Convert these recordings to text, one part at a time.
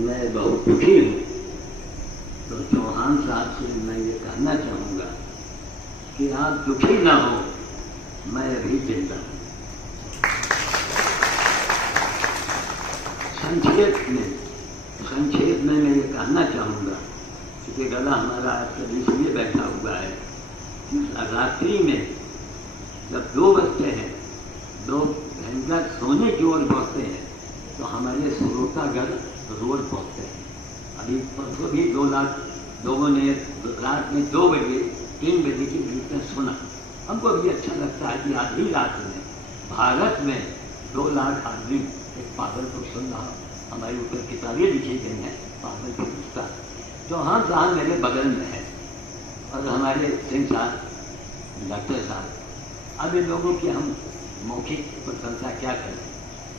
मैं बहुत दुखी हूँ। तो चौहान साहब से मैं ये कहना चाहूँगा कि आप दुखी ना हो, मैं अभी जिंदा हूँ। संक्षेप में मैं ये कहना चाहूँगा कि गला हमारा आजकल इसलिए बैठा हुआ है कि रात्रि में जब 2 बजते हैं, 2 घंटा सोने की ओर बढ़ते हैं, तो हमारे श्रोतागण रोज पहुँचते हैं। अभी परसों भी 2 लाख लोगों ने रात में 2 बजे 3 बजे के बीच में सुना। हमको भी अच्छा लगता है कि आधी रात में भारत में 2 लाख आदमी एक पागल को सुन रहा। हमारे ऊपर किताबें लिखी गई हैं पागल की पुस्तक। चौहान साहब मेरे बगल में है और हमारे सिंह साहब, डॉक्टर साहब। अब इन लोगों की हम मौखिक प्रशंसा क्या करें,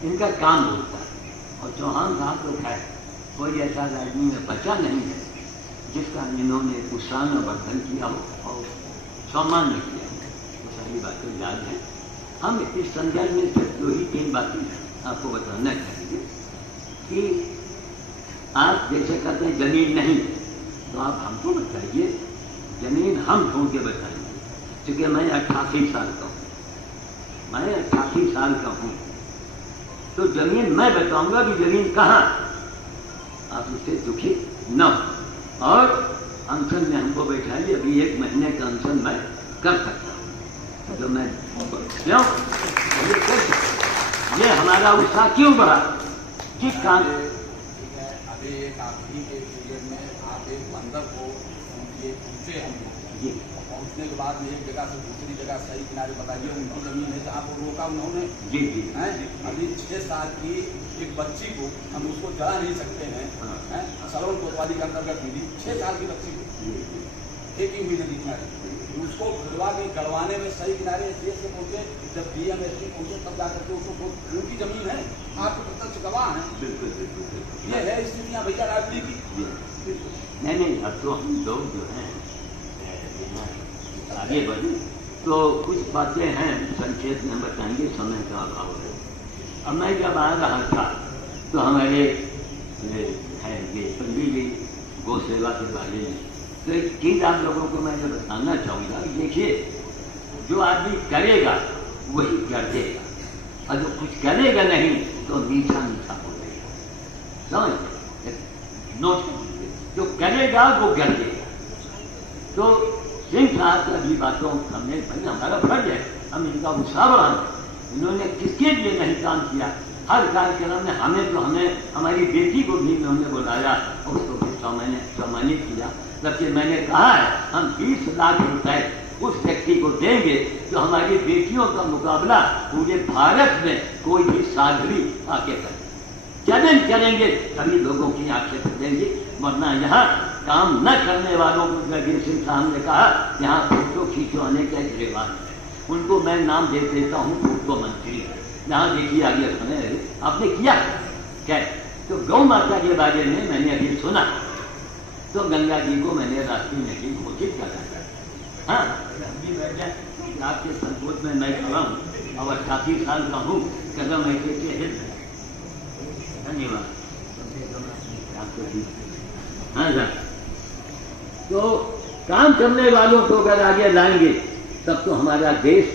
इनका काम बोलता है। और चौहान साहब तो खैर कोई ऐसा आदमी में बचा नहीं है जिसका इन्होंने उत्साह वर्धन किया हो और सम्मान न किया हो। वो सारी बातें याद हैं। हम इस संदर्भ में सिर्फ 2 ही 3 बातें आपको बताना चाहेंगे कि आप जैसे कहते हैं जमीन नहीं, तो आप हमको बताइए जमीन हम ढूंढ के बताएंगे। क्योंकि मैं 88 साल का हूँ, मैं 88 साल का हूँ, तो जमीन मैं बताऊंगा कि जमीन कहाँ। आप उससे दुखी न हो और अनशन में हमको बैठाइए। अभी 1 महीने का अनशन मैं कर सकता हूँ, जो मैं क्यों ये कर सकता। ये हमारा उत्साह क्यों बढ़ा, किस काम। अभी एक आखिरी के पीरियड में आप एक बंदर को पूछे हम लोग, पहुँचने के बाद में एक जगह से दूसरी जगह सही किनारे बताइए, उनकी जमीन है जहाँ को रोका उन्होंने। जी जी हैं अभी 6 साल की एक बच्ची को हम उसको जला नहीं सकते हैं, सरवण कोतवाली के अंतर्गत मिली 6 साल की बच्ची को फेंकी हुई नदी किनारे, उसको गड़वाने में सही किनारे एस से पहुँचे। जब DM SP पहुँचे तब जाकर के उसको उनकी जमीन है, आपको प्रत्यक्ष गवाह है। बिल्कुल ये है स्थितियाँ भैया राजनीति की। नहीं, अब तो हम लोग जो हैं आगे बढ़े तो कुछ बातें हैं संक्षेप में हम बताएंगे, समय का अभाव है। अब मैं जब आ रहा था तो हमारे हैं ये पंडित जी गौ सेवा के बारे में, तो एक चीज़ आप लोगों को मैं बताना चाहूँगा। देखिए, जो आदमी करेगा वही कर देगा, और जो कुछ करेगा नहीं तो मीठा मीठा बोलेगा। समझ नोट, जो करेगा वो कर देगा। तो सिंह साहब की अभी बातों हमने भाई हमारा फर्ज है, हम इनका उत्साह बढ़ाएं। इन्होंने किसके लिए नहीं काम किया, हर कार्यक्रम में हमें तो हमें हमारी बेटी को भी उन्होंने बुलाया और उसको भी सम्मानित किया। जबकि मैंने कहा है हम 20 लाख रुपए उस व्यक्ति को देंगे जो हमारी बेटियों का मुकाबला पूरे भारत में कोई भी साध्वी आके करे। चैलेंज करेंगे तभी लोगों की आंखें खुलेंगी, वरना यहाँ काम न करने वालों को जगीर सिंह साहब ने कहा यहाँ फोटो खींचवाने का एक रिवाज है। उनको मैं नाम दे देता हूँ फोटो मंत्री। यहाँ देखिए आगे सुने आपने किया क्या। तो गौ माता के बारे में मैंने अभी सुना, तो गंगा जी को मैंने राष्ट्रीय नदी घोषित करा। हाँ, अभी बैठे आपके संकोच में मैं खड़ा हूँ और 88 साल का हूँ, कदम ऐसे के हिल। धन्यवाद। हाँ सर, तो काम करने वालों को अगर आगे लाएंगे तब तो हमारा देश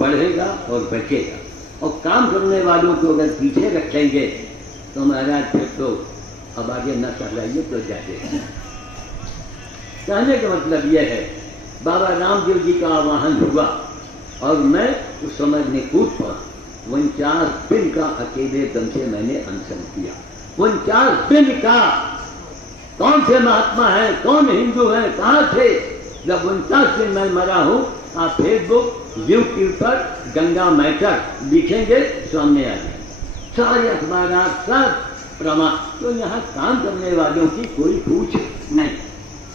बढ़ेगा और बचेगा, और काम करने वालों को अगर पीछे रखेंगे तो हमारा फिर तो अब आगे न चलाइए तो जाइए। कहने का मतलब यह है, बाबा रामदेव जी का आवाहन हुआ और मैं उस समय में कूद पड़ा। 49 दिन का अकेले दम से मैंने अनशन किया। 49 दिन का। कौन से महात्मा हैं, कौन हिंदू हैं, कहाँ थे जब 49 दिन मैं मरा हूँ। आप फेसबुक यूट्यूब पर गंगा मैटर लिखेंगे, सामने आ जाए सारे अखबार सब प्रमाण। तो यहाँ काम करने वालों की कोई पूछ नहीं।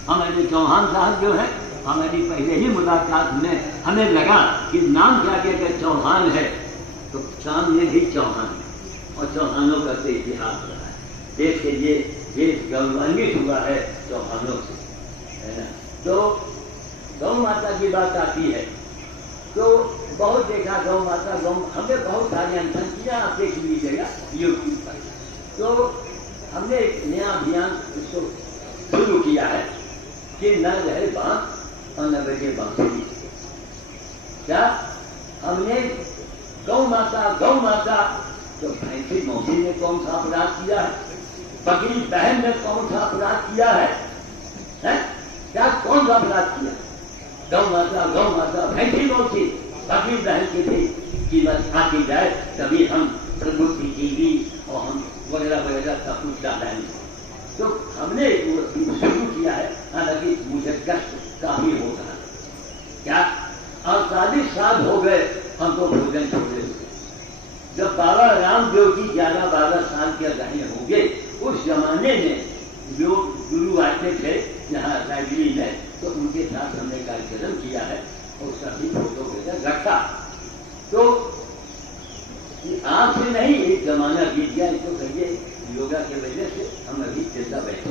हमारे चौहान साहब जो है, हमारी पहले ही मुलाकात में हमें लगा कि नाम क्या कहते चौहान है, तो सामने भी चौहान है और चौहानों का से इतिहास रहा है। देश के लिए देश गौरवान्वित हुआ है चौहानों से, है ना। तो गौ माता की बात आती है तो बहुत देखा गौ माता, गौ हमने बहुत सारे अनशन किया, आप देख लीजिएगा यूट्यूब पर। तो हमने एक नया अभियान इसको शुरू किया है कि न रहे बांस और न बजे बांसुरी। क्या हमने गौ माता तो भैंसी मौसी ने कौन सा अपराध किया है, बकरी बहन ने कौन सा अपराध किया है? क्या कौन सा अपराध किया? गौ माता भैंसी मौसी बकरी बहन की भी कीमत आती जाए तभी हम प्रभु की टीवी और हम वगैरह वगैरह सब कुछ डालेंगे। तो हमने शुरू किया है, हालांकि मुझे कष्ट काफी होता है। क्या 48 साल हो गए हमको भोजन छोड़े हुए। जब बाबा रामदेव जी 11-12 साल के रहे होंगे, उस जमाने में जो गुरु आते थे यहाँ लाइब्रेरी में, तो उनके साथ हमने कार्यक्रम किया है और सभी फोटो वगैरह रखा। तो आज से नहीं, एक जमाना बीत गया, इसको कहिए योगा की वजह से हम अभी जिंदा बैठे।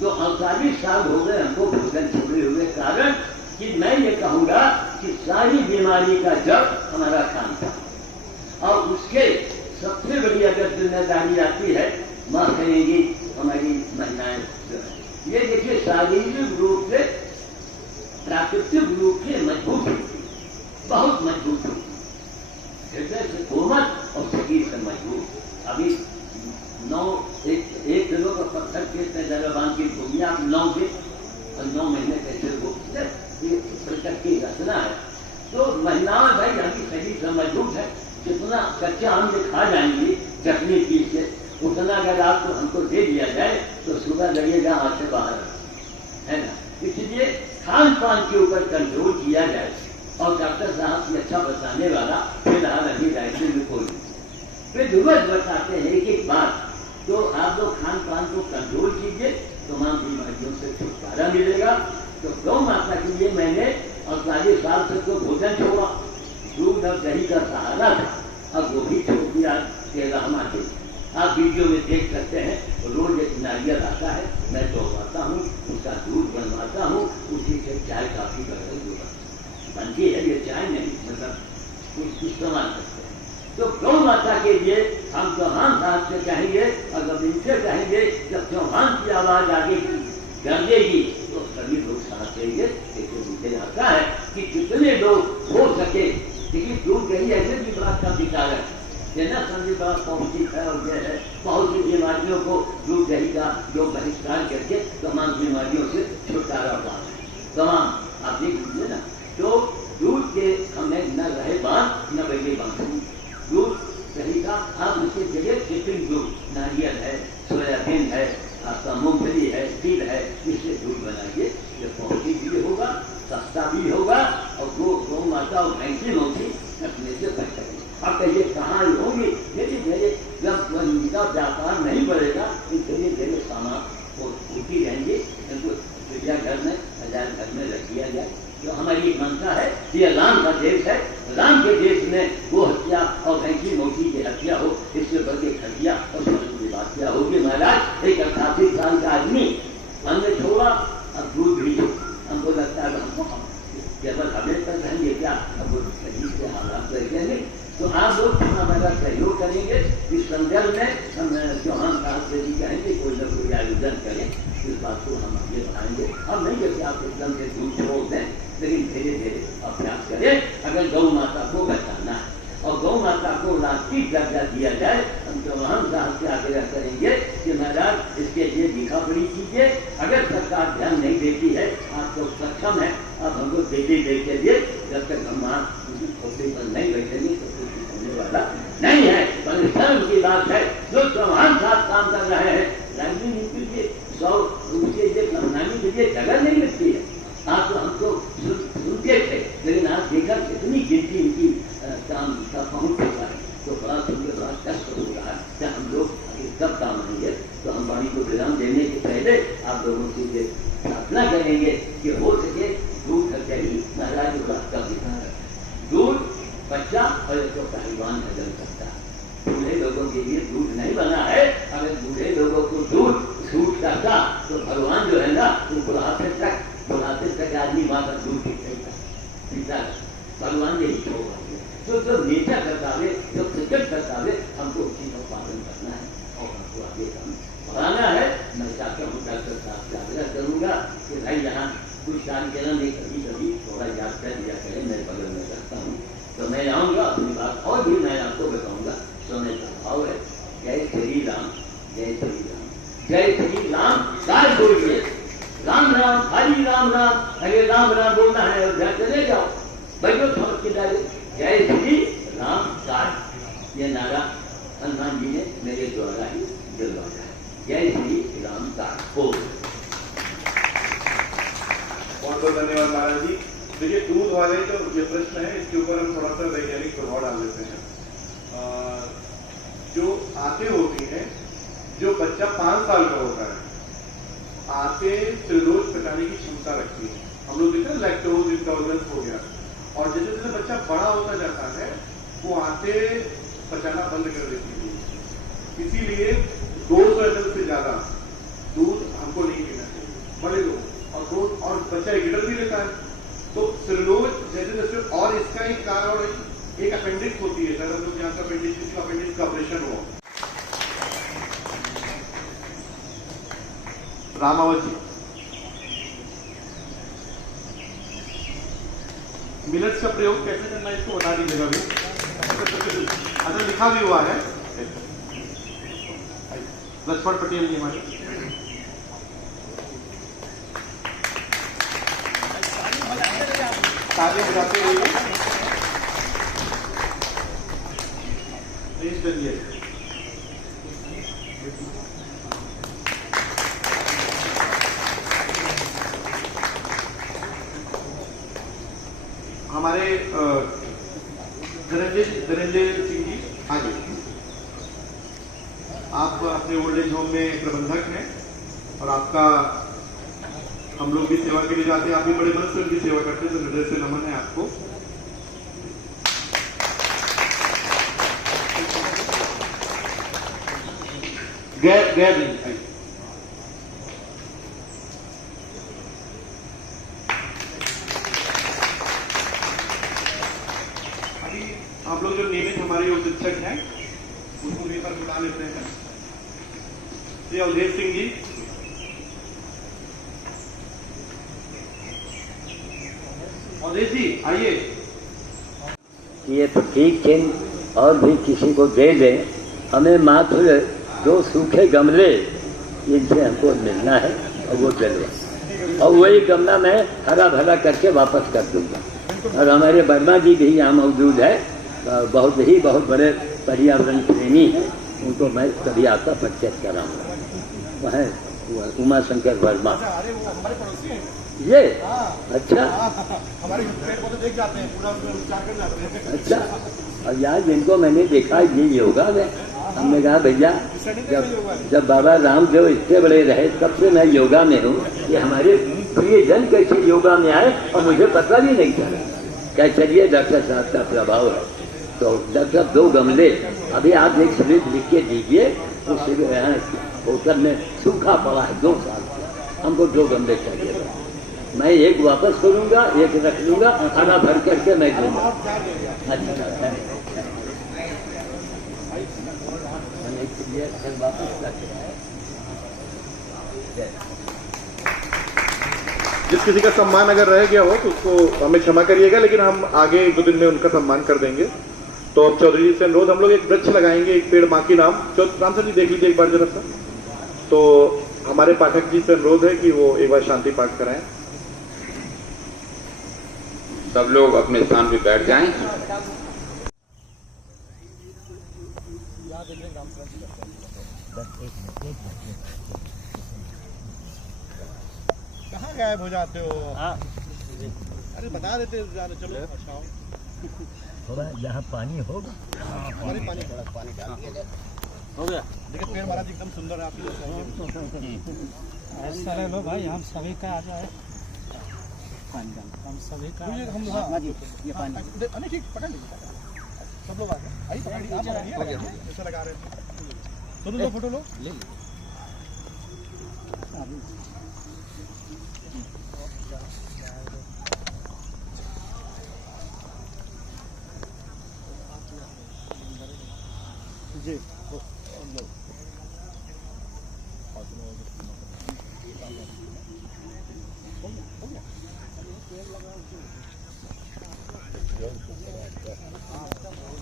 तो 48 साल हो गए हमको भोजन छोड़े हुए, कारण कि मैं ये कहूँगा कि सारी बीमारी का जड़ हमारा खान था। और उसके सबसे बड़ी अगर जिम्मेदारी आती है, माँ कहेंगी हमारी महिलाएं जो है, ये देखिए शारीरिक रूप से प्राकृतिक रूप से मजबूत होती, बहुत मजबूत होती, हृदय से कोमल और शरीर से मजबूत। अभी 1 किलो का पत्थर के जगह बांध के घूमिए आप 9 महीने कैसे वो प्रकृति की रचना है। तो महिलाएं भाई अभी शरीर से मजबूत है, जितना कच्चा आम जो खा जाएंगे चटनी पीस के, उतना अगर आपको हमको दे दिया जाए तो सुबह लगेगा हाथ से बाहर, है ना। इसलिए खान पान के ऊपर कंट्रोल किया जाए। और डॉक्टर साहब की अच्छा बताने वाला फिलहाल अभी लाइब्रेरी में कोई फिर रोज बताते हैं एक बात। तो आप लोग खान पान को कंट्रोल कीजिए, तमाम बीमारियों से छुटकारा मिलेगा। तो गौ माता के लिए मैंने 48 साल से तो भोजन छोड़ा, दूध और दही का सहारा था, अब वो भी छोड़ दिया के रहमा के। आप वीडियो में देख सकते हैं, रोज एक नारियल आता है, मैं तोड़वाता हूँ, उसका दूध बनवाता हूँ, उसी से चाय काफी बनती है। ये चाय नहीं, मतलब कुछ इस्तेमाल करते हैं। तो गौ माता के लिए हम चौहान साहब से कहेंगे, अगर इनसे कहेंगे, जब चौहान की आवाज आगे गरजेगी तो सभी लोग साथ देंगे। देखिए मुझे आता है कि जितने लोग हो सके, लेकिन दूध दही ऐसे भी बात का विकार है, ना समझी बात पौष्टिक है और यह है, बहुत सी बीमारियों को दूध दही का जो बहिष्कार करके तमाम बीमारियों से छुटकारा पाना है। तमाम आप देख लीजिए ना, तो दूध के हमें न रहे बांध न बजे बांध, दूध दही का आप उसके जगह चिकन दूध, नारियल है, सोयाबीन है, आपका मूंगफली है, तिल है, इससे दूध बनाइए। ये पौष्टिक भी होगा, सस्ता भी होगा और गौ माता और भैंसी मौसी अपने से बेहतर। अब कहिए कहाँ होंगे, धीरे धीरे जब इनका व्यापार नहीं बढ़ेगा, धीरे धीरे सामान होती रहेंगे। इनको चिड़ियाघर में, घर में रख दिया जाए। जो हमारी मंशा है, ये राम का देश है, राम के देश में वो हत्या और भैंसी मौसी की हत्या हो, इससे बढ़ के हत्या और बात क्या होगी। महाराज एक 88 साल का आदमी हमने छोड़ा, अब दूध भी हमको लगता है हमको केवल हमें कर रहेंगे क्या, अब वो शरीर के हालात रहेंगे। तो आप लोग हमारा सहयोग करेंगे। इस संदर्भ में हम चौहान साहब से भी कहेंगे कोई न कोई आयोजन करें, इस बात को हम आगे बढ़ाएंगे। हम नहीं जैसे आप एकदम से दूध छोड़ दें, लेकिन धीरे धीरे अभ्यास करें। अगर गौ माता को बचाना है और गौ माता को राष्ट्रीय दर्जा दिया जाए, हम चौहान साहब से आग्रह करेंगे कि महाराज इसके लिए लिखा पढ़ी कीजिए। अगर सरकार ध्यान नहीं देती है, आप तो सक्षम है, अब हमको देते देते लिए, जब तक हम वहाँ खोपड़ी पर नहीं बैठेंगे तो कुछ होने वाला नहीं है। पर शर्म की बात है, जो चौहान साहब काम कर रहे हैं, राजनीति के 100 उसके लिए बनाने के लिए जगह नहीं मिलती है। आप तो हमको सुनते थे, लेकिन आप देखा कितनी गिनती इनकी काम का पहुँच चुका है, तो बड़ा सुनकर बड़ा कष्ट हो रहा है। जब हम लोग कब काम आएंगे, तो हम वाणी को विराम देने के पहले आप लोगों से ये प्रार्थना करेंगे कि हो सके दूध दही महाराज का विधान है। दूध बच्चा और तो पहलवान हजम करता है। बूढ़े लोगों के लिए दूध नहीं बना है। अगर बूढ़े लोगों को दूध छूट करता तो भगवान जो है ना, वो बुढ़ापे तक आदमी माँ का दूध पीता है। भगवान यही छोड़ा है। तो जो नेचर बतावे, जो क्रिकेट बतावे, हमको उसी का पालन करना है और हमको आगे काम पढ़ाना है, मैं चाहता हूँ डॉक्टर साहब से आग्रह करूँगा कि भाई यहाँ कुछ काम करना नहीं, कभी कभी थोड़ा याद कर दिया करें, मैं बगल में रहता हूँ तो मैं आऊँगा अपनी बात और भी मैं आपको बताऊँगा। सोने का भाव है जय श्री राम, जय श्री राम, जय श्री राम। गाय बोलिए राम राम, हरि राम राम, हरे राम राम बोलना है और घर चले जाओ, बैठो समझ के डाले जय श्री राम गाय। ये नारा हनुमान जी ने मेरे द्वारा ही दिलवाया है, जय श्री राम गाय। बहुत बहुत धन्यवाद महाराज जी। देखिए दूध वाले जो ये प्रश्न है इसके ऊपर हम थोड़ा सा वैज्ञानिक प्रभाव डाल देते हैं। जो आते होती हैं, जो बच्चा 5 साल का होता है, आते सेल्यूलोज पचाने की क्षमता रखती है। हम लोग देखते हैं लैक्टोज इंटॉलरेंस हो गया, और जैसे जैसे बच्चा बड़ा होता जाता है वो आते पचाना बंद कर देती है। इसीलिए 200 ml से ज्यादा दूध हमको नहीं पीना चाहिए बड़े लोग, और बच्चा 1 लीटर भी लेता है। तो सेल्यूलोज जैसे जैसे, और इसका एक कारण एक अपेंडिक्स होती है, सर हम लोग यहाँ का अपेंडिक्स का ऑपरेशन हुआ। रामावत जी, मिनट्स का प्रयोग कैसे करना है इसको बता दीजिएगा अभी। अच्छा लिखा भी हुआ है, लक्ष्मण पटेल जी हमारे। तालियां बजाते हुए प्लीज करिए। हमारे धनंजय सिंह जी आगे, आप अपने ओल्ड एज होम में प्रबंधक हैं और आपका हम लोग भी सेवा के लिए जाते हैं, आप भी बड़े मन से उनकी सेवा करते हैं, तो हृदय से नमन है आपको। गैर नहीं अभी आप लोग जो नियमित हमारे योग शिक्षक हैं उनको भी पर बुला लेते हैं। ये अवधेश सिंह जी, अवधेश जी आइए। ये तो ठीक है, और भी किसी को दे दें, हमें मात्र 2 सूखे गमले इनसे हमको मिलना है और वो दिलवा, और वही गमला मैं हरा भरा करके वापस कर दूंगा। और हमारे वर्मा जी भी यहाँ मौजूद है, बहुत बड़े पर्यावरण प्रेमी हैं, उनको मैं कभी आपका परिचय कराऊंगा। वह है उमा शंकर वर्मा। ये अच्छा, हमारे पेड़ पौधे देख जाते हैं, पूरा उपचार कर जाते हैं। अच्छा, और यार जिनको मैंने देखा ये योगा में, हमने कहा भैया जब बाबा रामदेव इतने बड़े रहे तब से मैं योगा में हूँ, ये हमारे प्रियजन कैसे योगा में आए और मुझे पता भी नहीं चला। क्या चलिए डॉक्टर साहब का प्रभाव है, तो डॉक्टर 2 गमले अभी आप एक स्लिप लिख के दीजिए, उस होटल में सूखा पड़ा है 2 साल से, हमको 2 गमले चाहिए। मैं एक वापस करूंगा, एक रख लूंगा, खाना भर करके मैं दूंगा। अच्छा जिस किसी का सम्मान अगर रह गया हो तो उसको हमें क्षमा करिएगा, लेकिन हम आगे 1-2 दिन में उनका सम्मान कर देंगे। तो अब चौधरी जी से अनुरोध, हम लोग एक वृक्ष लगाएंगे, एक पेड़ माँ की नाम। राम सर जी देख लीजिए एक बार जरा सा। तो हमारे पाठक जी से अनुरोध है कि वो एक बार शांति पाठ कराएं। सब लोग अपने स्थान पे बैठ जाएं। कहाँ गायब हो जाते हो? अरे बता देते चलो। अच्छा थोड़ा जहाँ पानी होगा, पानी हो गया। देखिए पेड़ महाराज एकदम सुंदर है आपकी। ऐसा लो भाई, हम सभी का आ जाए, हम सभी का ये पानी ठीक पकड़ लीजिए, सब लोग आ गए। आइए ऐसा लगा रहे हैं, दोनों 2 फोटो लो। जी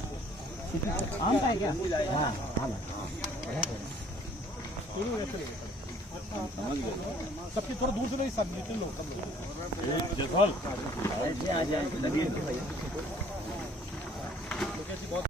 आम का है क्या? हाँ आम है। सबकी थोड़ा दूर से नहीं, सब लिटिल लोग सब लोग। ऐसे आ जाए